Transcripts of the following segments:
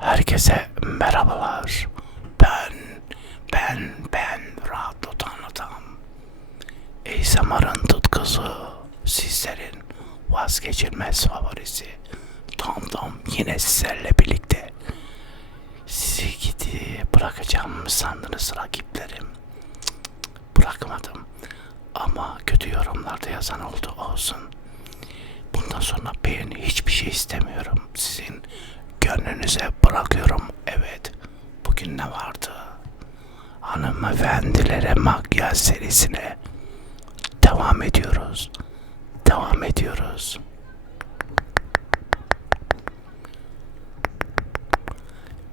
Herkese merhabalar. Ben, ben, ben Rahatlıtan Adam. ASMR'ın tutkusu, sizlerin vazgeçilmez favorisi. Tom Tom yine sizlerle birlikte. Sizi gidi bırakacağım sandınız rakiplerim? Bırakmadım. Ama kötü yorumlarda yazan oldu olsun. Bundan sonra beğeni hiçbir şey istemiyorum. Sizin gönlünüze bırakıyorum. Evet. Bugün ne vardı? Hanımefendilere makyaj serisine devam ediyoruz. Devam ediyoruz.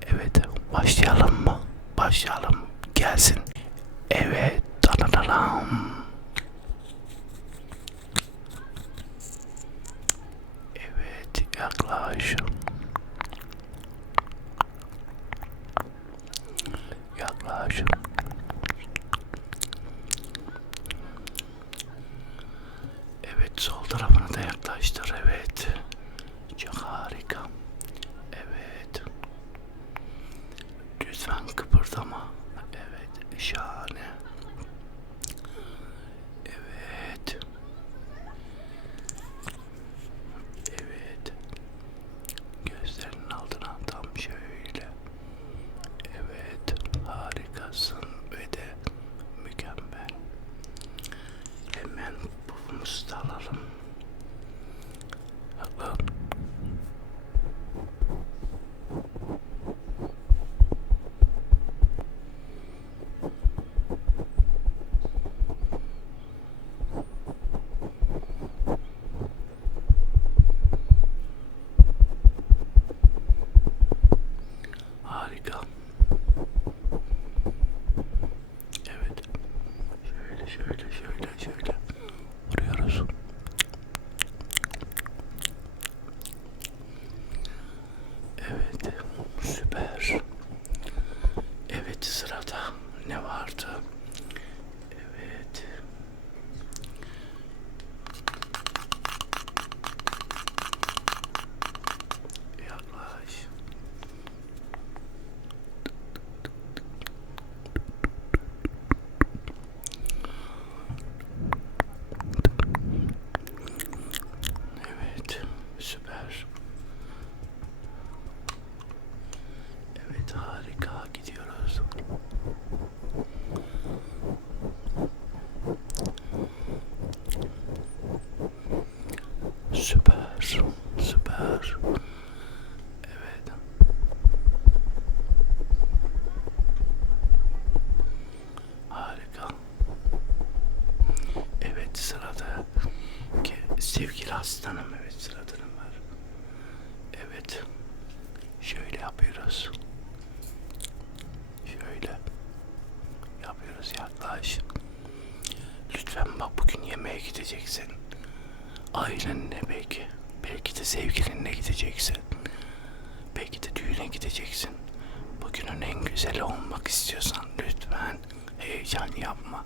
Evet, başlayalım mı? Başlayalım. Gelsin. Evet, tanıtalım. Evet, yaklaş. Yaklaş. Evet, sol tarafına da yaklaştır. Evet. Çok harika. Evet. Lütfen kıpırdama. Evet, şahane. Evet. Evet. Gözlerinin altına tam şöyle. Evet, harikasın ve de mükemmel. Hemen pufumuzu da alalım. Alın. Harika. Evet. Şöyle şöyle şöyle şöyle vuruyoruz. Evet. Süper. Evet sırada ne vardı? Evet. Yaklaş. Evet, süper. Evet, harika gidiyoruz. Süper, süper. Evet. Harika. Evet sırada ki sevgili aslanım evet sırada ne var? Evet. Şöyle yapıyoruz. Şöyle yapıyoruz yaklaş. Lütfen bak bugün yemeğe gideceksin. Ailenle belki. Belki de sevgilinle gideceksin. Belki de düğüne gideceksin. Bugünün en güzeli olmak istiyorsan lütfen heyecan yapma.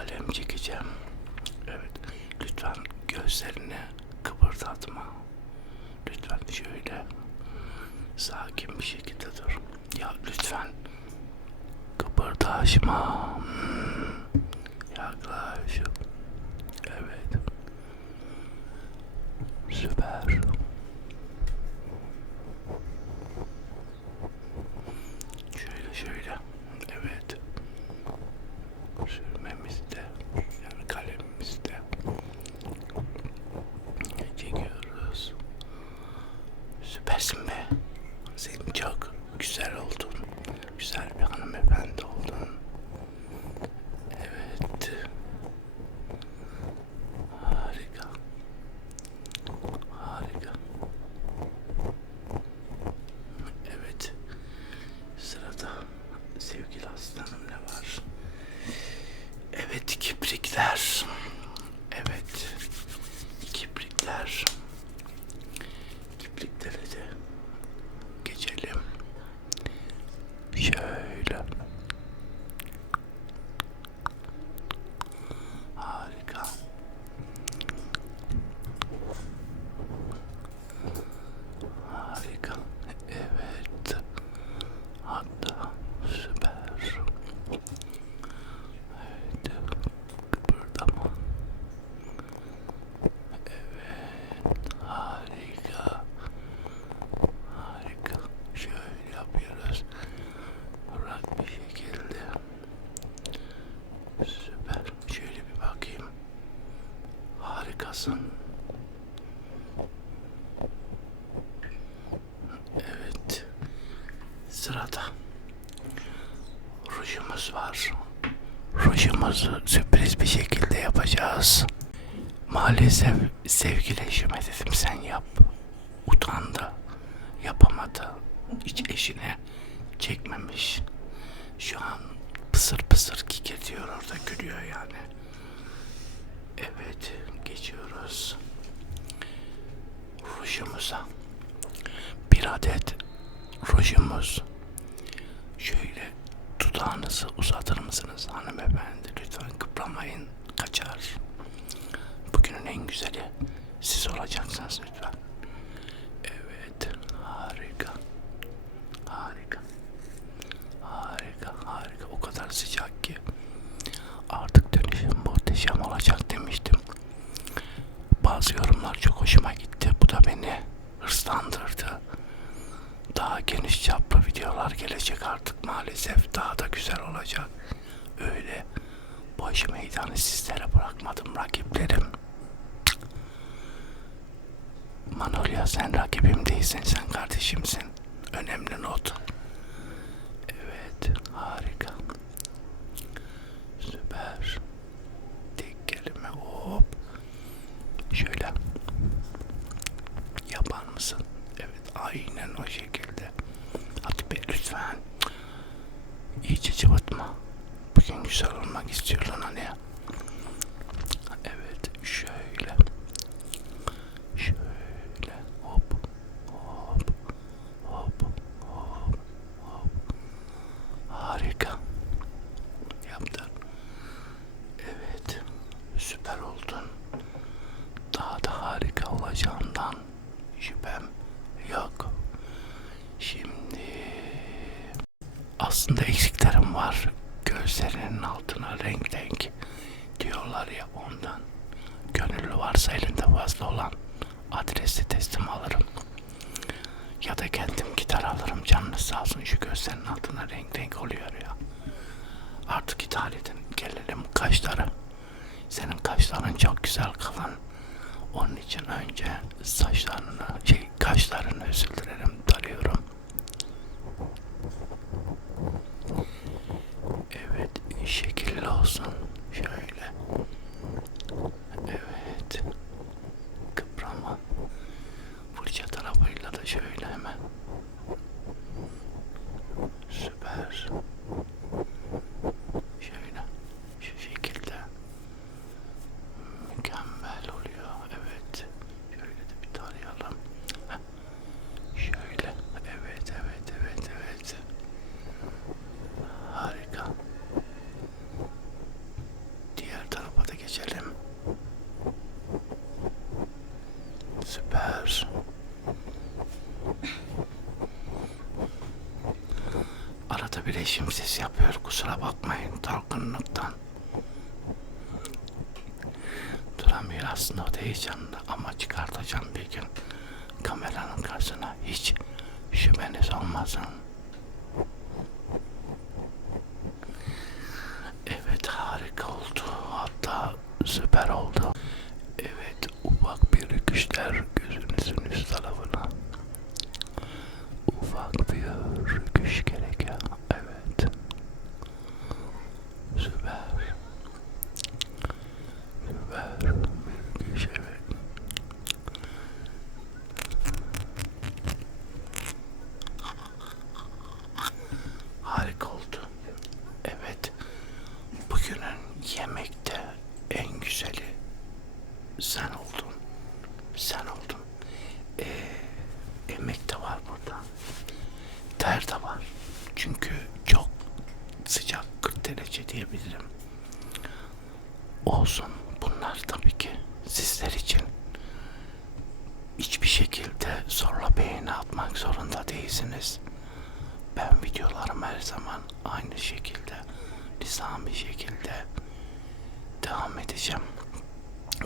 kalem çekeceğim. Evet. Lütfen gözlerini kıpırdatma. Lütfen şöyle sakin bir şekilde dur. Ya lütfen kıpırdaşma. Yaklaş. Hiç eşine çekmemiş. Şu an pısır pısır kikir diyor orada gülüyor yani. Evet geçiyoruz. Rujumuza. Bir adet rujumuz. Şöyle dudağınızı uzatır mısınız hanımefendi? Lütfen kıpramayın. Kaçar. Bugünün en güzeli siz olacaksınız lütfen. Evet. Harika. Harika, harika. O kadar sıcak ki. Artık dönüşüm muhteşem olacak demiştim. Bazı yorumlar çok hoşuma gitti. Bu da beni hırslandırdı. Daha geniş çaplı videolar gelecek artık maalesef. Daha da güzel olacak. Öyle boş meydanı sizlere bırakmadım rakiplerim. Manolya sen rakibim değilsin sen kardeşimsin. Önemli not. Evet harika. Süper. Tek kelime hop. Şöyle. Yapar mısın? Evet aynen o şekilde. Hadi be lütfen. Cıvıtma. Bugün güzel olmak istiyorsun hani ya. Evet şöyle. Şöyle hop hop hop hop hop. Harika. Yaptın. Evet. Süper oldun. Daha da harika olacağından şüphem yok. Aslında eksiklerim var. Gözlerinin altına renk renk diyorlar ya ondan. Gönüllü varsa elinde fazla olan adresi teslim alırım. Ya da kendim gitar alırım canınız sağ olsun şu gözlerinin altına renk renk oluyor ya. Artık ithal edin. Gelelim kaşlara. Senin kaşların çok güzel kalın. Onun için önce saçlarını, şey kaşlarını özür dilerim tarıyorum. awesome. Eşim ses yapıyor. Kusura bakmayın dalgınlıktan. Duramıyor aslında o da heyecanlı ama çıkartacağım bir gün kameranın karşısına hiç şüpheniz olmasın. Evet harika oldu. Hatta süper oldu. Evet ufak bir rüküşler gözünüzün üst tarafına. Ufak bir rüküş gerekiyor. Evet. Süper. Süper. Bir rüküş evet. Harika oldu. Evet. Bugünün yemekte en güzeli sen oldun. Sen oldun. Ee, emek de var burada. Ter de var. Çünkü çok sıcak 40 derece diyebilirim. Olsun. Bunlar tabii ki sizler için hiçbir şekilde zorla beğeni atmak zorunda değilsiniz. Ben videolarım her zaman aynı şekilde, bir şekilde devam edeceğim.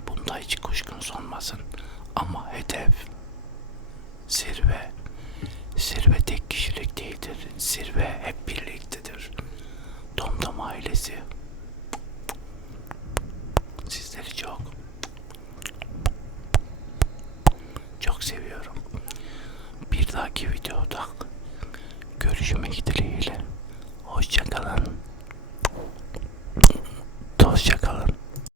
Bunda hiç kuşkunuz olmasın. Ama hedef zirve. Zirve tek kişilik değildir. Zirve